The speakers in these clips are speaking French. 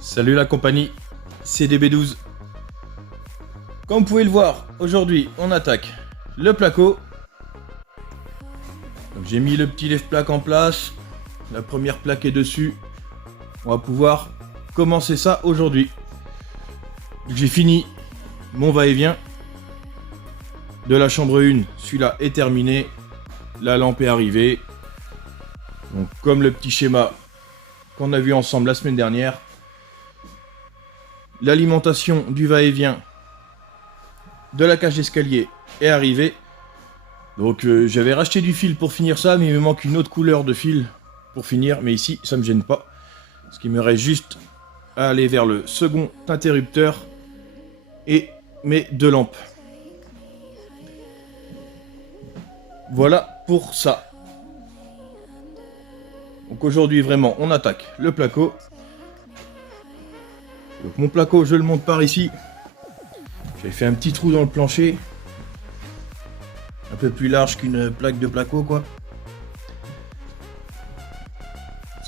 Salut la compagnie, c'est DB12. Comme vous pouvez le voir, aujourd'hui on attaque le placo. Donc, j'ai mis le petit lève-plaque en place, la première plaque est dessus. On va pouvoir commencer ça aujourd'hui. J'ai fini mon va-et-vient de la chambre 1, celui-là est terminé, la lampe est arrivée. Donc comme le petit schéma qu'on a vu ensemble la semaine dernière. L'alimentation du va-et-vient de la cage d'escalier est arrivée. Donc j'avais racheté du fil pour finir ça, mais il me manque une autre couleur de fil pour finir. Mais ici, ça me gêne pas. Parce qu'il me reste juste à aller vers le second interrupteur et mes deux lampes. Voilà pour ça. Donc aujourd'hui, vraiment, on attaque le placo. Donc mon placo, je le monte par ici. J'ai fait un petit trou dans le plancher. Un peu plus large qu'une plaque de placo, quoi.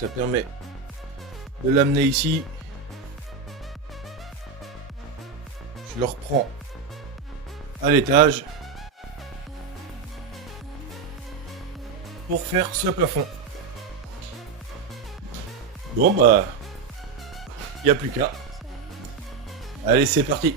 Ça permet de l'amener ici. Je le reprends à l'étage pour faire ce plafond. Bon bah, il n'y a plus qu'à. Allez, c'est parti.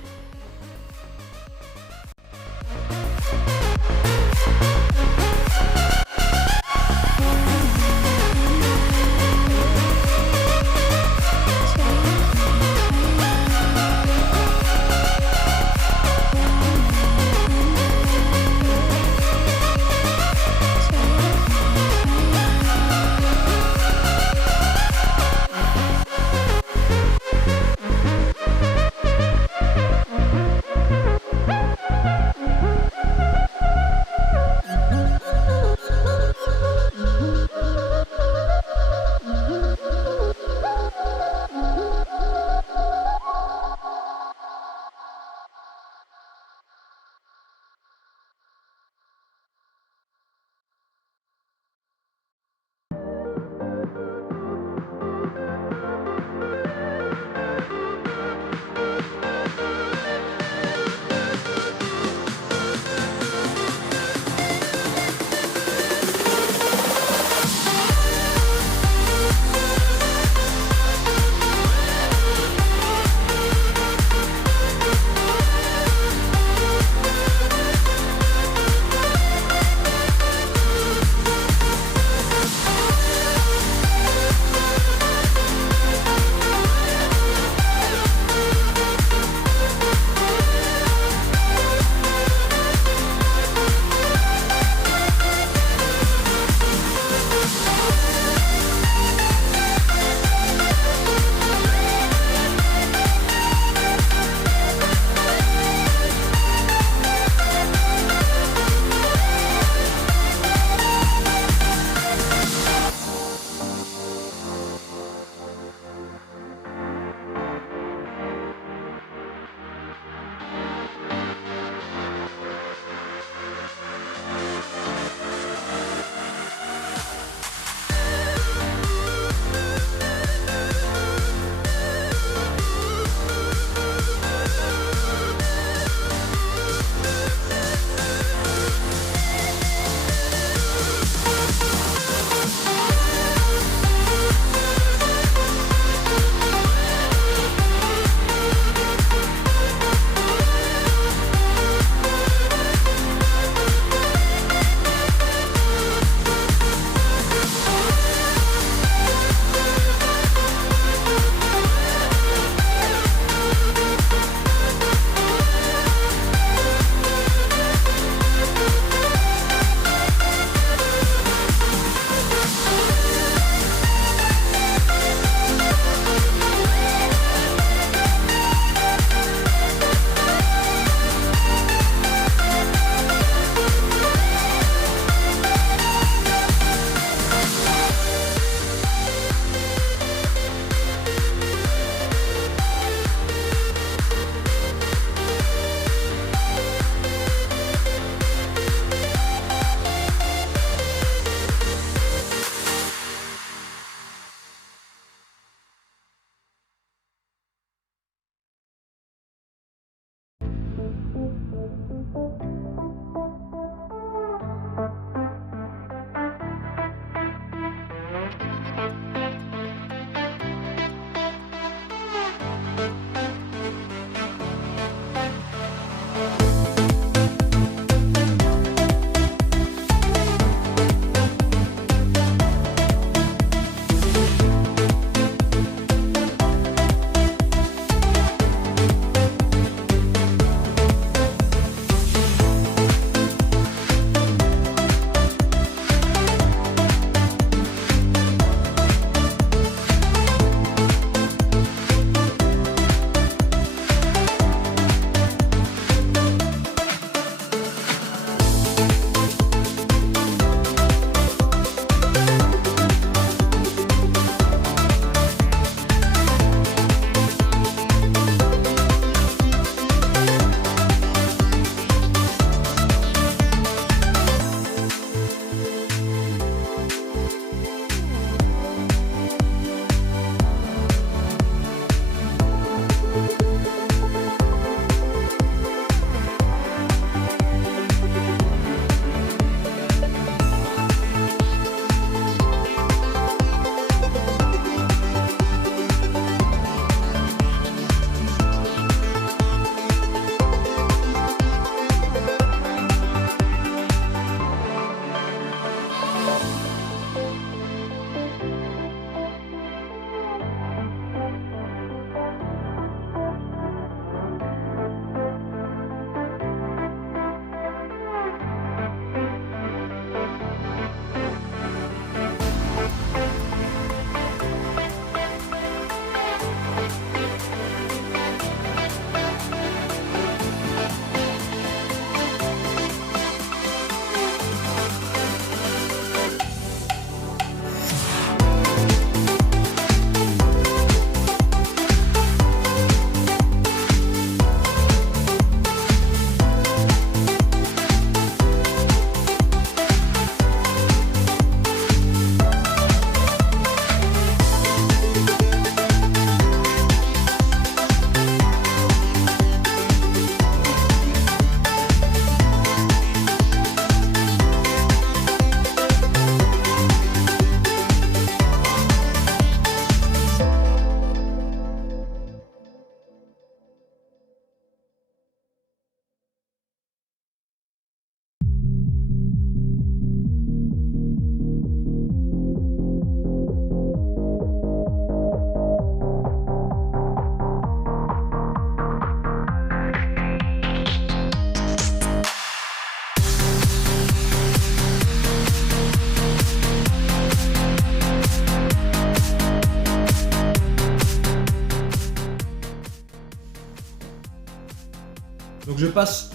Donc je passe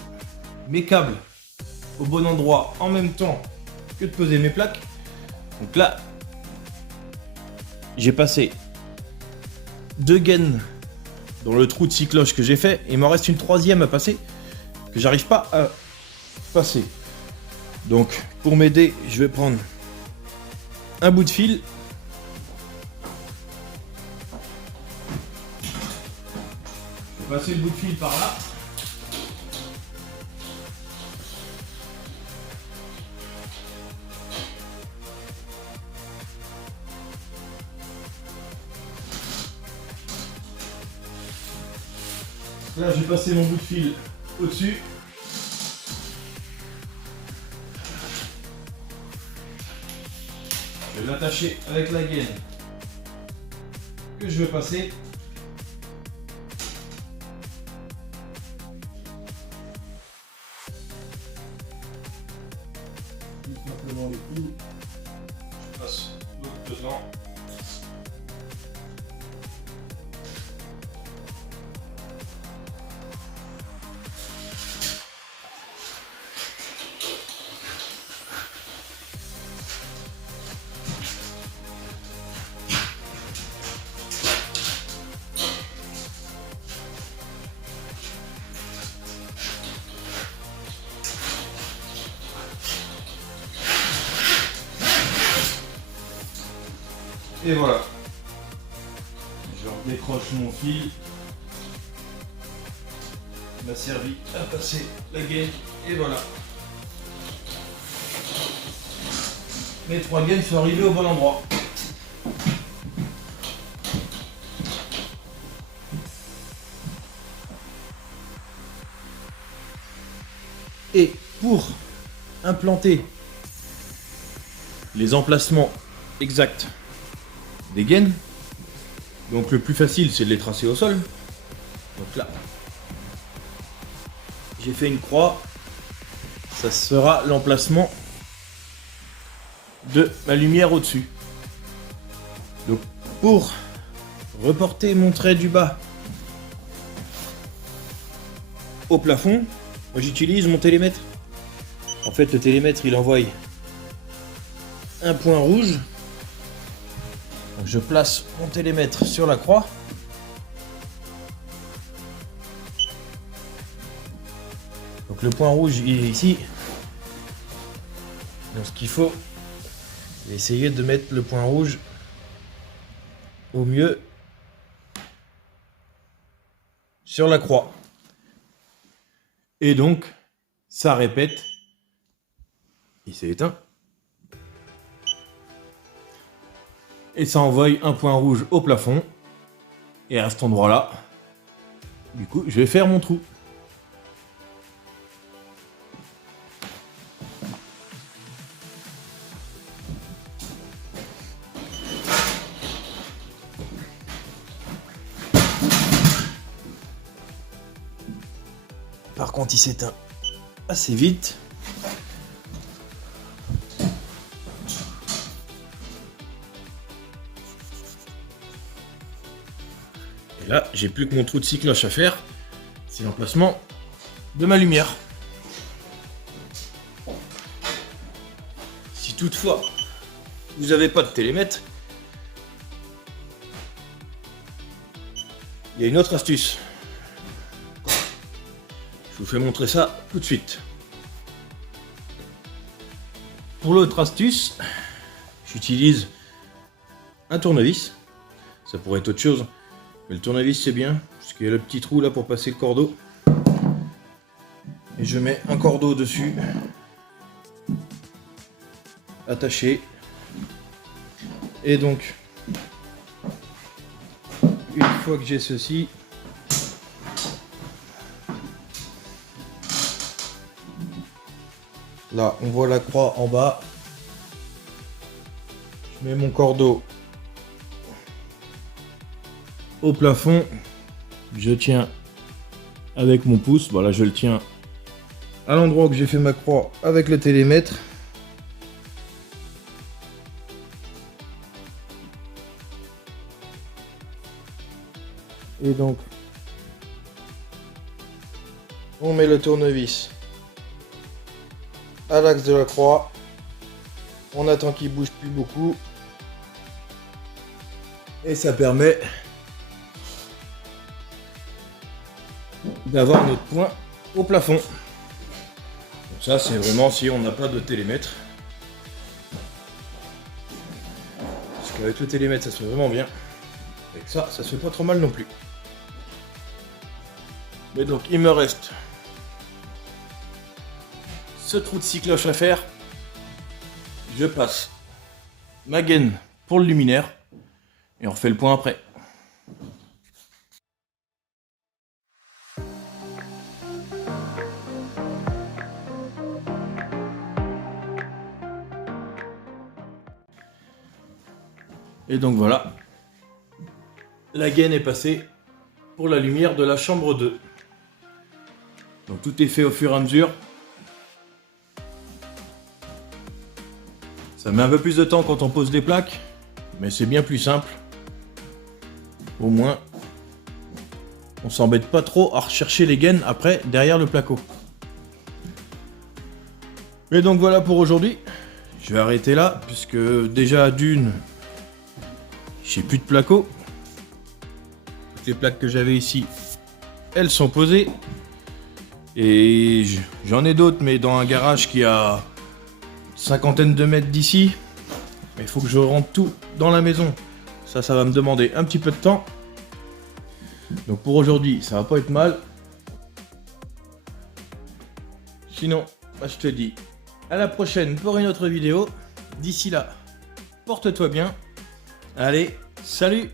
mes câbles au bon endroit en même temps que de poser mes plaques. Donc là, j'ai passé 2 gaines dans le trou de 6 cloches que j'ai fait. Il m'en reste une 3e à passer que j'arrive pas à passer. Donc pour m'aider, je vais prendre un bout de fil. Je vais passer le bout de fil par là. Là, j'ai passé mon bout de fil au-dessus. Je vais l'attacher avec la gaine que je vais passer. Tout simplement le coup. Je passe l'autre dedans. Et voilà. Je décroche mon fil. m'a servi à passer la gaine et voilà. Mes 3 gaines sont arrivées au bon endroit. Et pour implanter les emplacements exacts des gaines, donc le plus facile c'est de les tracer au sol. Donc là, j'ai fait une croix, ça sera l'emplacement de ma lumière au-dessus. Donc pour reporter mon trait du bas au plafond, moi j'utilise mon télémètre. En fait, le télémètre il envoie un point rouge. Donc je place mon télémètre sur la croix. Donc le point rouge il est ici. Donc ce qu'il faut, c'est essayer de mettre le point rouge au mieux sur la croix. Et donc, ça répète. Il s'est éteint. Et ça envoie un point rouge au plafond. Et à cet endroit-là, du coup, je vais faire mon trou. Par contre, il s'éteint assez vite. Et là, j'ai plus que mon trou de cycloche à faire. C'est l'emplacement de ma lumière. Si toutefois, vous n'avez pas de télémètre, il y a une autre astuce. Je vous fais montrer ça tout de suite. Pour l'autre astuce, j'utilise un tournevis. Ça pourrait être autre chose, mais le tournevis c'est bien, parce qu'il y a le petit trou là pour passer le cordeau. Et je mets un cordeau dessus, attaché. Et donc, une fois que j'ai ceci, là, on voit la croix en bas. Je mets mon cordeau au plafond. Je tiens avec mon pouce. Voilà, je le tiens à l'endroit où j'ai fait ma croix avec le télémètre. Et donc, on met le tournevis à l'axe de la croix, on attend qu'il bouge plus beaucoup et ça permet d'avoir notre point au plafond. Donc ça c'est vraiment si on n'a pas de télémètre, parce qu'avec le télémètre ça se fait vraiment bien, et ça se fait pas trop mal non plus. Mais donc il me reste ce trou de cycloche à faire. Je passe ma gaine pour le luminaire et on refait le point après. Et donc voilà, la gaine est passée pour la lumière de la chambre 2. Donc tout est fait au fur et à mesure. Ça met un peu plus de temps quand on pose les plaques, mais c'est bien plus simple. Au moins, on s'embête pas trop à rechercher les gaines après derrière le placo. Et donc voilà pour aujourd'hui. Je vais arrêter là, puisque déjà d'une, j'ai plus de placo. Toutes les plaques que j'avais ici, elles sont posées. Et j'en ai d'autres, mais dans un garage qui a cinquantaine de mètres d'ici. Il faut que je rentre tout dans la maison. Ça va me demander un petit peu de temps. Donc pour aujourd'hui, ça va pas être mal. Sinon, bah, je te dis à la prochaine pour une autre vidéo. D'ici là, porte-toi bien. Allez, salut!